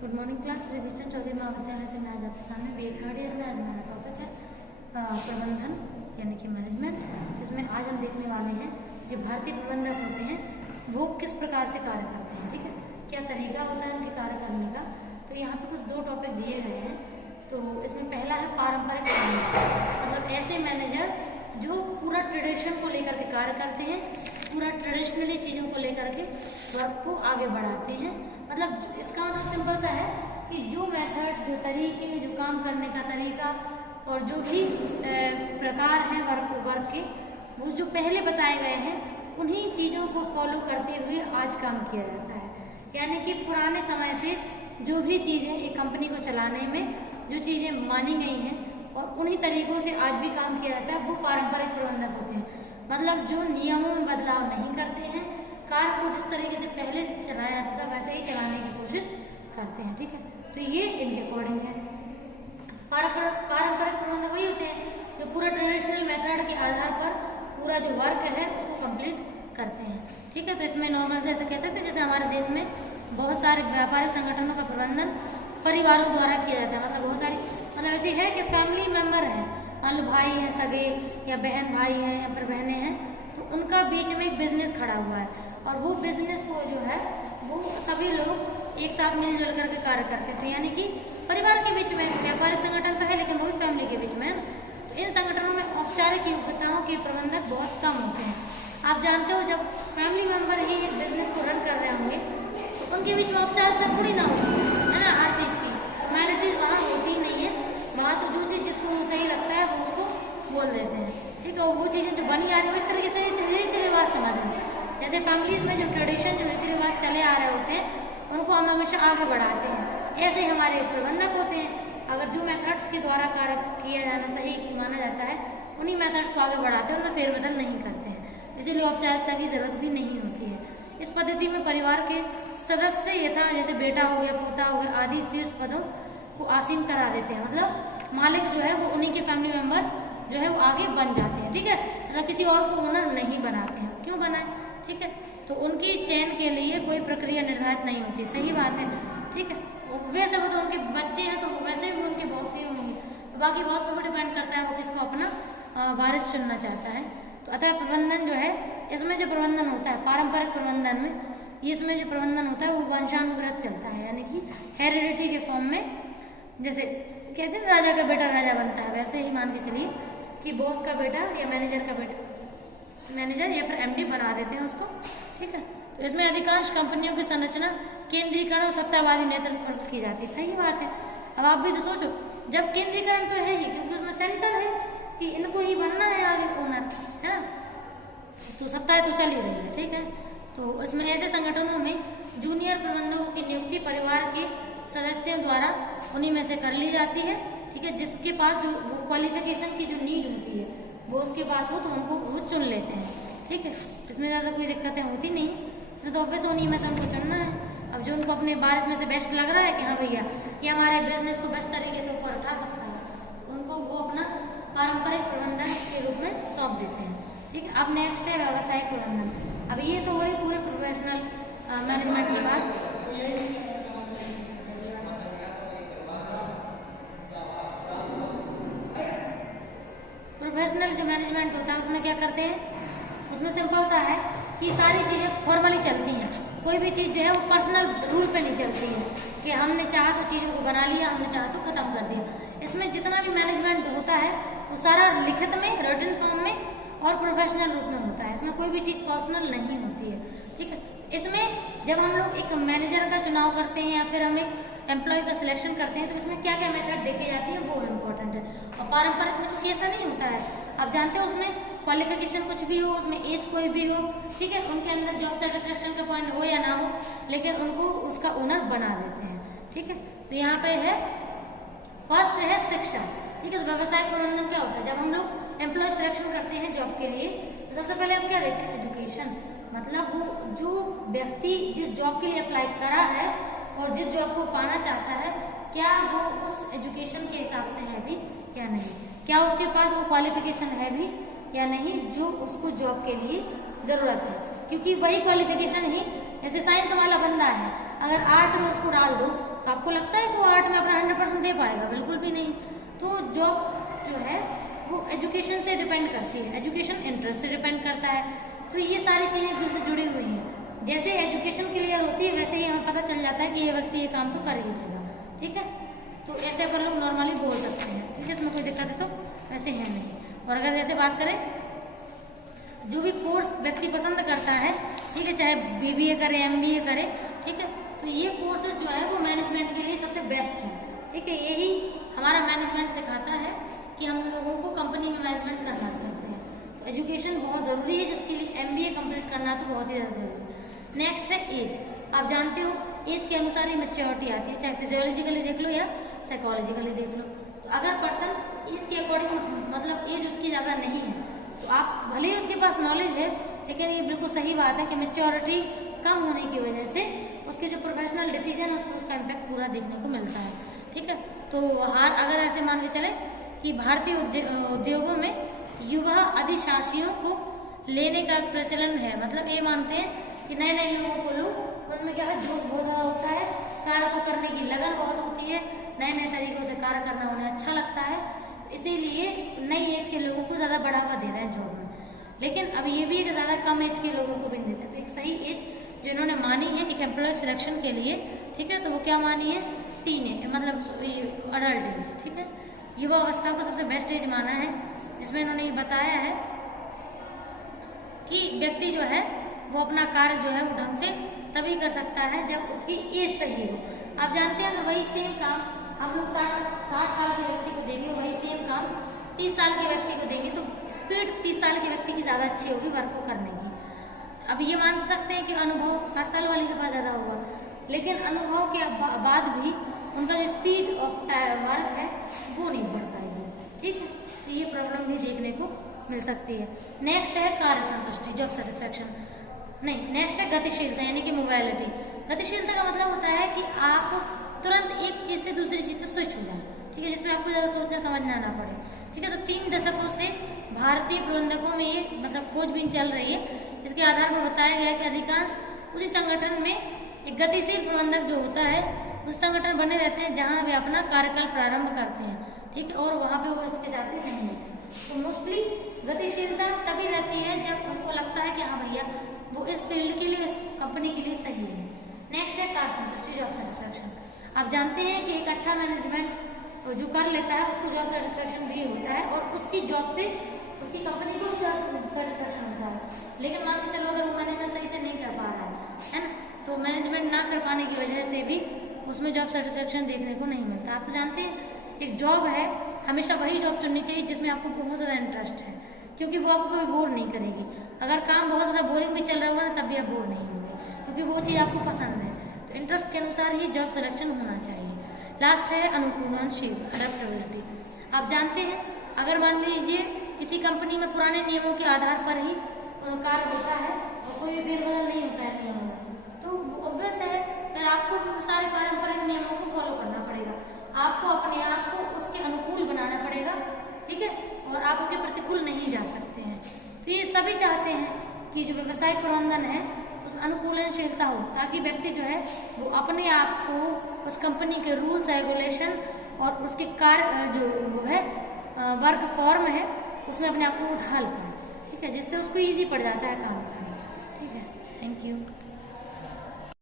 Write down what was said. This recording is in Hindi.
Good morning class. रजिस्टर चौधरी महाविद्यालय से मैं आज आपके सामने बी थर्ड ईयर में आज हमारा टॉपिक है प्रबंधन यानी कि मैनेजमेंट। इसमें आज हम देखने वाले हैं जो भारतीय प्रबंधक होते हैं वो किस प्रकार से कार्य करते हैं। ठीक है, क्या तरीका होता है उनके कार्य करने का। तो यहाँ पे कुछ दो टॉपिक दिए गए हैं। तो इसमें पहला है पारंपरिक प्रबंधक, मतलब ऐसे मैनेजर जो पूरा ट्रेडिशन को लेकर के कार्य करते हैं, पूरा ट्रेडिशनली चीज़ों को लेकर के वर्क को आगे बढ़ाते हैं। मतलब इसका मतलब सिंपल सा है कि जो मेथड, जो तरीके, जो काम करने का तरीका और जो भी प्रकार हैं वर्क के, वो जो पहले बताए गए हैं उन्हीं चीज़ों को फॉलो करते हुए आज काम किया जाता है। यानी कि पुराने समय से जो भी चीज़ें एक कंपनी को चलाने में जो चीज़ें मानी गई हैं और उन्हीं तरीकों से आज भी काम किया जाता है, वो पारंपरिक प्रबंधक होते हैं। मतलब जो नियमों में बदलाव नहीं करते हैं, कार्य को जिस तरीके से पहले से चलाया जाता था वैसे ही चलाने की कोशिश करते हैं। ठीक है, तो ये इनके अकॉर्डिंग है। पारंपरिक प्रबंधक वही होते हैं जो पूरा ट्रेडिशनल मेथड के आधार पर पूरा जो वर्क है उसको कंप्लीट करते हैं। ठीक है, तो इसमें नॉर्मल से ऐसे कह सकते हैं जैसे हमारे देश में बहुत सारे व्यापारिक संगठनों का प्रबंधन परिवारों द्वारा किया जाता है। मतलब बहुत सारी मतलब ऐसी है कि फैमिली मेम्बर हैं, मान लो भाई हैं सगे या बहन भाई हैं या फिर बहनें हैं, तो उनका बीच में एक बिजनेस खड़ा हुआ है और वो बिजनेस को जो है वो सभी लोग एक साथ मिलजुल करके कार्य करते थे। यानी कि परिवार के बीच में व्यापारिक संगठन तो है लेकिन वो भी फैमिली के बीच में है। तो इन संगठनों में औपचारिक योग्यताओं के प्रबंधक बहुत कम होते हैं। आप जानते हो जब फैमिली मेम्बर ही बिजनेस को रन कर रहे होंगे तो उनके बीच में औपचारिकता थोड़ी ना होगी, है ना। हर चीज़ की फॉर्मेलिटीज वहाँ होती नहीं है। वहाँ तो जो चीज़ जिसको सही लगता है वो उसको बोल देते हैं। ठीक है, वो चीज़ें जो बनी आ रही है एक तरीके से रीति रिवाज समझ रहे हैं। जैसे फैमिलीज में जो ट्रेडिशन, जो रीति रिवाज चले आ रहे होते हैं उनको हम हमेशा आगे बढ़ाते हैं। ऐसे ही हमारे प्रबंधक होते हैं। अगर जो मेथड्स के द्वारा कार्य किया जाना सही माना जाता है उन्हीं मेथड्स को आगे बढ़ाते हैं, उनमें फेरबदल नहीं करते हैं। इसीलिए औपचारिकता की जरूरत भी नहीं होती है। इस पद्धति में परिवार के सदस्य यथा जैसे बेटा हो गया, पोता हो गया आदि शीर्ष पदों को आसीन करा देते हैं। मतलब मालिक जो है वो उन्हीं के फैमिली मेम्बर्स जो है वो आगे बन जाते हैं। ठीक है, मतलब किसी और को ओनर नहीं बनाते हैं। क्यों बनाए? ठीक है, तो उनकी चयन के लिए कोई प्रक्रिया निर्धारित नहीं होती। सही बात है। ठीक है, वैसे वो तो उनके बच्चे हैं तो वैसे भी उनके बॉस ही होंगे, तो बाकी बॉस पर डिपेंड करता है वो किसको अपना वारिस चुनना चाहता है। तो अतः प्रबंधन जो है, इसमें जो प्रबंधन होता है पारंपरिक प्रबंधन में, इसमें जो प्रबंधन होता है वो वंशानुगत चलता है। यानी कि हेरिडिटी के फॉर्म में, जैसे कहते हैं राजा का बेटा राजा बनता है, वैसे ही मान के चलिए कि बॉस का बेटा या मैनेजर का बेटा मैनेजर या फिर एमडी बना देते हैं उसको। ठीक है, तो इसमें अधिकांश कंपनियों की संरचना केंद्रीकरण और सत्तावादी नेतृत्व पर की जाती है। सही बात है। अब आप भी तो सोचो, जब केंद्रीकरण तो है ही क्योंकि उसमें सेंटर है कि इनको ही बनना है आगे ओनर, है ना, तो सत्ताएं तो चल ही रही है। ठीक है, तो इसमें ऐसे संगठनों में जूनियर प्रबंधकों की नियुक्ति परिवार के सदस्यों द्वारा उन्हीं में से कर ली जाती है। ठीक है, जिसके पास जो क्वालिफिकेशन की जो नीड होती है वो उसके पास हो तो उनको वो चुन लेते हैं। ठीक है, इसमें ज़्यादा कोई दिक्कतें होती नहीं, तो ऑब्वियस उन्हीं में से उनको चुनना है। अब जो उनको अपने बारिश में से बेस्ट लग रहा है कि हाँ भैया ये हमारे बिजनेस को बेस्ट तरीके से ऊपर उठा सकता है, तो उनको वो अपना पारंपरिक प्रबंधन के रूप में सौंप देते हैं। ठीक है, अब नेक्स्ट है व्यावसायिक प्रबंधन। अब ये तो हो रही पूरे प्रोफेशनल मैनेजमेंट की बात। प्रोफेशनल जो मैनेजमेंट होता है उसमें क्या करते हैं, उसमें सिंपल सा है कि सारी चीज़ें फॉर्मली चलती हैं। कोई भी चीज़ जो है वो पर्सनल रूल पे नहीं चलती है कि हमने चाहा तो चीज़ों को बना लिया, हमने चाहा तो ख़त्म कर दिया। इसमें जितना भी मैनेजमेंट होता है वो सारा लिखित में, रिटन फॉर्म में और प्रोफेशनल रूप में होता है। इसमें कोई भी चीज़ पर्सनल नहीं होती है। ठीक है, इसमें जब हम लोग एक मैनेजर का चुनाव करते हैं या फिर हम एक एम्प्लॉय का सिलेक्शन करते हैं तो इसमें क्या क्या मेथड देखे जाती है वो इम्पोर्टेंट है। और पारंपरिक में चूँकि ऐसा नहीं होता है, आप जानते हो उसमें क्वालिफिकेशन कुछ भी हो, उसमें एज कोई भी हो, ठीक है, उनके अंदर जॉब सेटिस्फेक्शन का पॉइंट हो या ना हो, लेकिन उनको उसका ओनर बना देते हैं। ठीक है, तो यहाँ पे है फर्स्ट है शिक्षा। ठीक है, तो व्यवसायिक प्रबंधन क्या होता है, जब हम लोग एम्प्लॉय सिलेक्शन करते हैं जॉब के लिए तो सबसे पहले हम क्या देखते हैं, एजुकेशन। मतलब वो जो व्यक्ति जिस जॉब के लिए अप्लाई करा है और जिस जॉब को पाना चाहता है क्या वो उस एजुकेशन के हिसाब से है भी या नहीं, क्या उसके पास वो क्वालिफिकेशन है भी या नहीं जो उसको जॉब के लिए ज़रूरत है। क्योंकि वही क्वालिफिकेशन ही, जैसे साइंस वाला बंदा है, अगर आर्ट में उसको डाल दो तो आपको लगता है कि वो आर्ट में अपना 100% दे पाएगा? बिल्कुल भी नहीं। तो जॉब जो है वो एजुकेशन से डिपेंड करती है, एजुकेशन इंटरेस्ट से डिपेंड करता है। तो ये सारी चीज़ें एक दूसरे से जुड़ी हुई हैं। जैसे एजुकेशन क्लियर होती है वैसे ही हमें पता चल जाता है कि ये व्यक्ति ये काम तो कर ही लेगा। ठीक है, तो ऐसे अपन लोग नॉर्मली बोल सकते हैं। ठीक है, इसमें कोई दिक्कत है तो वैसे है नहीं। और अगर जैसे बात करें जो भी कोर्स व्यक्ति पसंद करता है, ठीक है, चाहे BBA करे, MBA करे, ठीक है, तो ये कोर्सेज जो है वो मैनेजमेंट के लिए सबसे बेस्ट है। ठीक है, यही हमारा मैनेजमेंट सिखाता है कि हम लोगों को कंपनी में मैनेजमेंट करना कैसे है। तो एजुकेशन बहुत ज़रूरी है, जिसके लिए MBA कंप्लीट करना तो बहुत ही ज़्यादा जरूरी है। नेक्स्ट है एज। आप जानते हो एज के अनुसार ही मैच्योरिटी आती है, चाहे फिजियोलॉजिकली देख लो या साइकोलॉजिकली देख लो। तो अगर पर्सन एज के अकॉर्डिंग मतलब एज उसकी ज़्यादा नहीं है तो आप भले ही उसके पास नॉलेज है, लेकिन ये बिल्कुल सही बात है कि मैच्योरिटी कम होने की वजह से उसके जो प्रोफेशनल डिसीजन है उस पर उसका इम्पैक्ट पूरा देखने को मिलता है। ठीक है, तो अगर ऐसे मान के चले कि भारतीय उद्योगों में युवा अधिशासियों को लेने का प्रचलन है, मतलब ये मानते हैं कि नए नए लोगों को लो उनमें क्या है, जोश बहुत ज़्यादा होता है, कार्य को करने की लगन बहुत होती है, नए नए तरीकों से कार्य करना उन्हें अच्छा लगता है, इसीलिए नई एज के लोगों को ज़्यादा बढ़ावा दे रहे हैं जॉब में। लेकिन अब ये भी एक ज़्यादा कम एज के लोगों को भी नहीं देते। तो एक सही एज जो इन्होंने मानी है एक एम्प्लॉय सिलेक्शन के लिए, ठीक है, तो वो क्या मानी है, टीन एज, मतलब अडल्ट एज। ठीक है, युवा अवस्था को सबसे बेस्ट एज माना है, जिसमें इन्होंने ये बताया है कि व्यक्ति जो है वो अपना कार्य जो है वो ढंग से तभी कर सकता है जब उसकी एज सही हो। आप जानते हैं वही सेम काम हम लोग 60 साल के व्यक्ति को देंगे, वही सेम काम 30 साल के व्यक्ति को देंगे, तो स्पीड 30 साल के व्यक्ति की ज़्यादा अच्छी होगी वर्क को करने की। अब ये मान सकते हैं कि अनुभव 60 साल वाले के पास ज़्यादा होगा, लेकिन अनुभव के बाद भी उनका जो स्पीड ऑफ वर्क है वो नहीं बढ़ पाएगी। ठीक है, तो ये प्रॉब्लम भी देखने को मिल सकती है। नेक्स्ट है कार्य संतुष्टि, जॉब सेटिस्फैक्शन नहीं। नेक्स्ट है गतिशीलता यानी कि मोबाइलिटी। गतिशीलता का मतलब होता है कि आप तुरंत एक चीज़ से दूसरी चीज़ पे स्विच हो जाए, ठीक है, जिसमें आपको ज़्यादा सोचना समझना ना पड़े। ठीक है, तो 3 दशकों से भारतीय प्रबंधकों में ये मतलब खोजबीन चल रही है। इसके आधार पर बताया गया है कि अधिकांश उसी संगठन में एक गतिशील प्रबंधक जो होता है उस संगठन बने रहते हैं जहाँ वे अपना कार्यकाल प्रारंभ करते हैं। ठीक है, और वहाँ पे वो हिचकिचाते नहीं है। तो मोस्टली गतिशीलता तभी रहती है जब उनको लगता है कि हाँ भैया वो इस फील्ड के लिए, इस कंपनी के लिए सही है। नेक्स्ट है कार्य संतुष्टि, जॉब सेटिस्फैक्शन। आप जानते हैं कि एक अच्छा मैनेजमेंट जो कर लेता है उसको जॉब सेटिस्फैक्शन भी होता है और उसकी जॉब से उसकी कंपनी को भी जॉब सेटिस्फैक्शन होता है। लेकिन मान के चलो अगर वो मैनेजमेंट सही से नहीं कर पा रहा है ना, तो मैनेजमेंट ना कर पाने की वजह से भी उसमें जॉब सेटिस्फैक्शन देखने को नहीं मिलता। आप तो जानते हैं एक जॉब है, हमेशा वही जॉब चुननी चाहिए जिसमें आपको बहुत ज़्यादा इंटरेस्ट है, क्योंकि वो आपको कभी बोर नहीं करेगी। अगर काम बहुत ज़्यादा बोरिंग भी चल रहा होगा ना तब भी आप बोर नहीं होंगे, क्योंकि वो चीज़ आपको पसंद है। तो इंटरेस्ट के अनुसार ही जॉब सिलेक्शन होना चाहिए। लास्ट है अनुकूलनशील, अडेप्टेबिलिटी। आप जानते हैं अगर मान लीजिए किसी कंपनी में पुराने नियमों के आधार पर ही कार्य होता है और कोई भी फेरबदल नहीं होता है नियमों में, तो ऑब्वियस है फिर आपको सारे पारंपरिक नियमों को फॉलो करना पड़ेगा। आपको अपने आप को उसके अनुकूल बनाना पड़ेगा। ठीक है, और आप उसके प्रतिकूल नहीं जा सकते हैं। तो ये सभी चाहते हैं कि जो व्यवसायिक प्रबंधन है उसमें अनुकूलनशीलता हो, ताकि व्यक्ति जो है वो अपने आप को उस कंपनी के रूल्स रेगुलेशन और उसके कार्य जो वो है वर्क फॉर्म है उसमें अपने आप को ढाल पाए। ठीक है, जिससे उसको ईजी पड़ जाता है काम करना। ठीक है, थैंक यू।